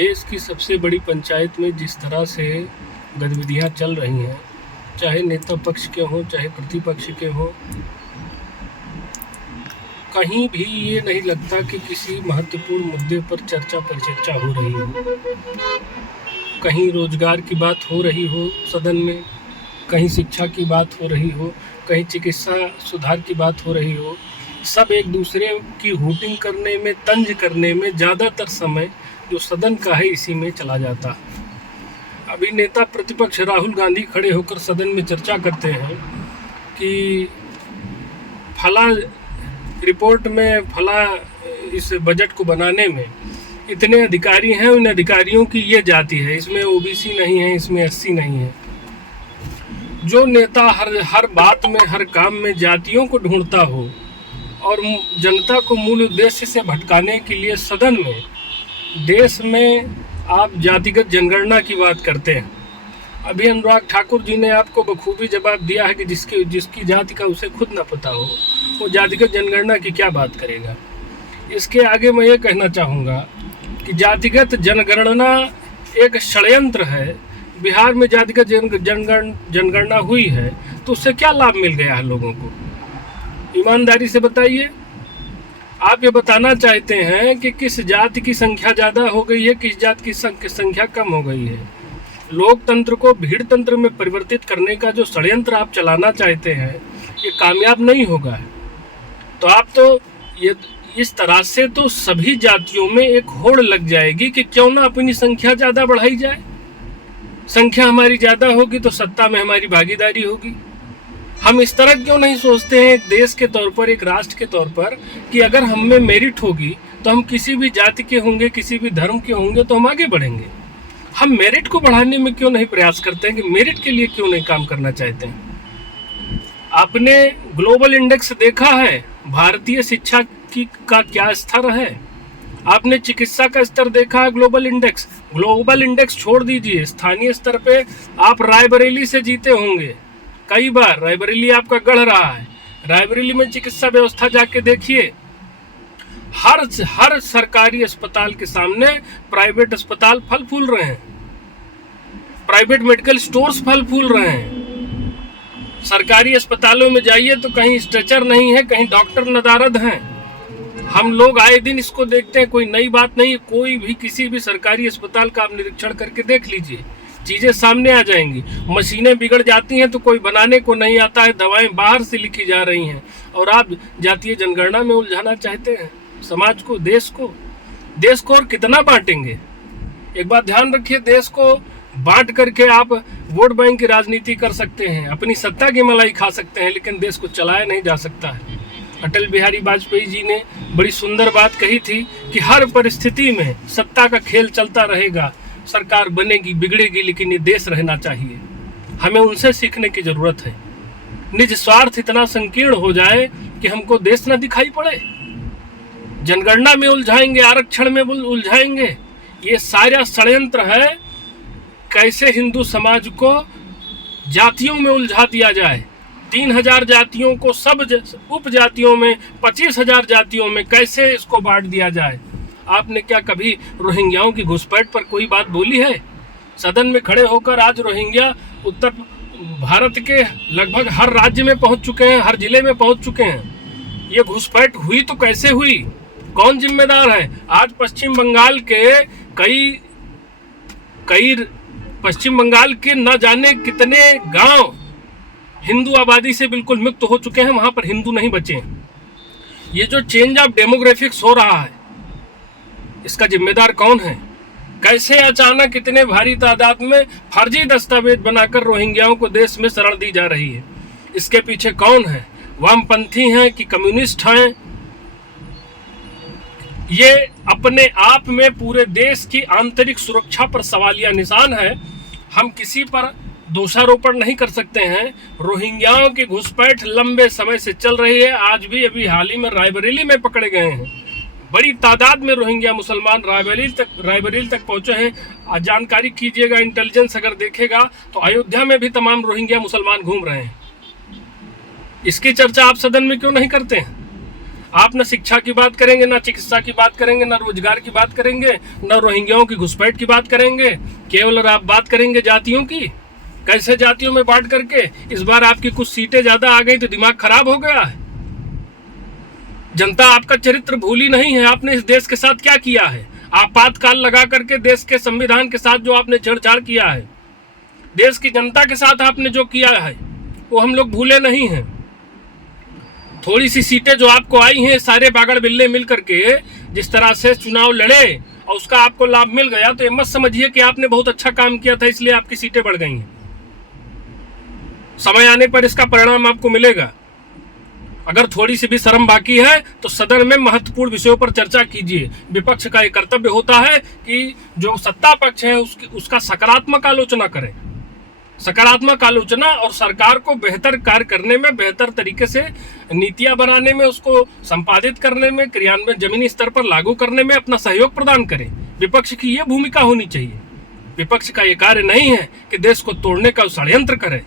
देश की सबसे बड़ी पंचायत में जिस तरह से गतिविधियां चल रही हैं, चाहे नेता पक्ष के हों चाहे प्रतिपक्ष के हों, कहीं भी ये नहीं लगता कि किसी महत्वपूर्ण मुद्दे पर चर्चा परिचर्चा हो रही हो। कहीं रोजगार की बात हो रही हो सदन में, कहीं शिक्षा की बात हो रही हो, कहीं चिकित्सा सुधार की बात हो रही हो। सब एक दूसरे की हूटिंग करने में, तंज करने में ज़्यादातर समय जो सदन का है इसी में चला जाता। अभी नेता प्रतिपक्ष राहुल गांधी खड़े होकर सदन में चर्चा करते हैं कि फला रिपोर्ट में, फला इस बजट को बनाने में इतने अधिकारी हैं, उन अधिकारियों की ये जाति है, इसमें ओबीसी नहीं है, इसमें एससी नहीं है। जो नेता हर बात में, हर काम में जातियों को ढूंढता हो और जनता को मूल उद्देश्य से भटकाने के लिए सदन में, देश में आप जातिगत जनगणना की बात करते हैं। अभी अनुराग ठाकुर जी ने आपको बखूबी जवाब दिया है कि जिसकी जाति का उसे खुद ना पता हो, वो जातिगत जनगणना की क्या बात करेगा। इसके आगे मैं ये कहना चाहूँगा कि जातिगत जनगणना एक षड्यंत्र है। बिहार में जातिगत जनगणना हुई है तो उससे क्या लाभ मिल गया है लोगों को? ईमानदारी से बताइए। आप ये बताना चाहते हैं कि किस जाति की संख्या ज़्यादा हो गई है, किस जाति की संख्या कम हो गई है। लोकतंत्र को भीड़ तंत्र में परिवर्तित करने का जो षड्यंत्र आप चलाना चाहते हैं, ये कामयाब नहीं होगा। तो आप तो ये इस तरह से तो सभी जातियों में एक होड़ लग जाएगी कि क्यों ना अपनी संख्या ज़्यादा बढ़ाई जाए। संख्या हमारी ज़्यादा होगी तो सत्ता में हमारी भागीदारी होगी। हम इस तरह क्यों नहीं सोचते हैं एक देश के तौर पर, एक राष्ट्र के तौर पर, कि अगर हम में मेरिट होगी तो हम किसी भी जाति के होंगे, किसी भी धर्म के होंगे तो हम आगे बढ़ेंगे। हम मेरिट को बढ़ाने में क्यों नहीं प्रयास करते हैं, कि मेरिट के लिए क्यों नहीं काम करना चाहते हैं? आपने ग्लोबल इंडेक्स देखा है भारतीय शिक्षा का क्या स्तर है? आपने चिकित्सा का स्तर देखा है ग्लोबल इंडेक्स छोड़ दीजिए, स्थानीय स्तर पे आप रायबरेली से जीते होंगे कई बार। रायबरेली आपका गढ़ रहा है। रायबरेली में चिकित्सा व्यवस्था जाके देखिए। हर सरकारी अस्पताल के सामने प्राइवेट अस्पताल फल फूल रहे हैं, प्राइवेट मेडिकल स्टोर्स फल फूल रहे हैं। सरकारी अस्पतालों में जाइए तो कहीं स्ट्रेचर नहीं है, कहीं डॉक्टर नदारद हैं। हम लोग आए दिन इसको देखते हैं, कोई नई बात नहीं है। कोई भी किसी भी सरकारी अस्पताल का आप निरीक्षण करके देख लीजिए, चीज़ें सामने आ जाएंगी। मशीनें बिगड़ जाती हैं तो कोई बनाने को नहीं आता है, दवाएं बाहर से लिखी जा रही हैं, और आप जातीय जनगणना में उलझाना चाहते हैं समाज को, देश को और कितना बांटेंगे? एक बात ध्यान रखिए, देश को बांट करके आप वोट बैंक की राजनीति कर सकते हैं, अपनी सत्ता की मलाई खा सकते हैं, लेकिन देश को चलाया नहीं जा सकता है। अटल बिहारी वाजपेयी जी ने बड़ी सुंदर बात कही थी कि हर परिस्थिति में सत्ता का खेल चलता रहेगा, सरकार बनेगी बिगड़ेगी, लेकिन ये देश रहना चाहिए। हमें उनसे सीखने की जरूरत है। निज स्वार्थ इतना संकीर्ण हो जाए कि हमको देश न दिखाई पड़े। जनगणना में उलझाएंगे, आरक्षण में उलझाएंगे, ये सारा षड्यंत्र है। कैसे हिंदू समाज को जातियों में उलझा दिया जाए, 3000 जातियों को सब उपजातियों में, 25,000 जातियों में कैसे इसको बांट दिया जाए। आपने क्या कभी रोहिंग्याओं की घुसपैठ पर कोई बात बोली है? सदन में खड़े होकर आज रोहिंग्या उत्तर भारत के लगभग हर राज्य में पहुंच चुके हैं, हर जिले में पहुंच चुके हैं। ये घुसपैठ हुई तो कैसे हुई, कौन जिम्मेदार है? आज पश्चिम बंगाल के न जाने कितने गांव हिंदू आबादी से बिल्कुल मुक्त हो चुके हैं, वहां पर हिंदू नहीं बचे हैं। ये जो चेंज ऑफ डेमोग्राफिक्स हो रहा है, इसका जिम्मेदार कौन है? कैसे अचानक इतने भारी तादाद में फर्जी दस्तावेज बनाकर रोहिंग्याओं को देश में शरण दी जा रही है? इसके पीछे कौन है? वामपंथी हैं कि कम्युनिस्ट हैं? ये अपने आप में पूरे देश की आंतरिक सुरक्षा पर सवालिया निशान है। हम किसी पर दोषारोपण नहीं कर सकते हैं। रोहिंग्याओं की घुसपैठ लंबे समय से चल रही है। आज भी अभी हाल ही में रायबरेली में पकड़े गए हैं। बड़ी तादाद में रोहिंग्या मुसलमान रायबरेली तक पहुंचे हैं। जानकारी कीजिएगा, इंटेलिजेंस अगर देखेगा तो अयोध्या में भी तमाम रोहिंग्या मुसलमान घूम रहे हैं। इसकी चर्चा आप सदन में क्यों नहीं करते हैं? आप न शिक्षा की बात करेंगे, ना चिकित्सा की बात करेंगे, ना रोजगार की बात करेंगे, ना रोहिंग्याओं की घुसपैठ की बात करेंगे। केवल आप बात करेंगे जातियों की, कैसे जातियों में बांट करके इस बार आपकी कुछ सीटें ज्यादा आ गई तो दिमाग खराब हो गया है। जनता आपका चरित्र भूली नहीं है। आपने इस देश के साथ क्या किया है, आपातकाल लगा करके देश के संविधान के साथ जो आपने छेड़छाड़ किया है, देश की जनता के साथ आपने जो किया है, वो हम लोग भूले नहीं हैं। थोड़ी सी सीटें जो आपको आई हैं, सारे बागड़ बिल्ले मिल करके जिस तरह से चुनाव लड़े और उसका आपको लाभ मिल गया, तो ये मत समझिए कि आपने बहुत अच्छा काम किया था इसलिए आपकी सीटें बढ़ गई हैं। समय आने पर इसका परिणाम आपको मिलेगा। अगर थोड़ी सी भी शर्म बाकी है तो सदन में महत्वपूर्ण विषयों पर चर्चा कीजिए। विपक्ष का एक कर्तव्य होता है कि जो सत्ता पक्ष है उसका सकारात्मक आलोचना करें, सकारात्मक आलोचना, और सरकार को बेहतर कार्य करने में, बेहतर तरीके से नीतियां बनाने में, उसको संपादित करने में, क्रियान्वयन जमीनी स्तर पर लागू करने में अपना सहयोग प्रदान करें। विपक्ष की यह भूमिका होनी चाहिए। विपक्ष का यह कार्य नहीं है कि देश को तोड़ने का षड्यंत्र करे।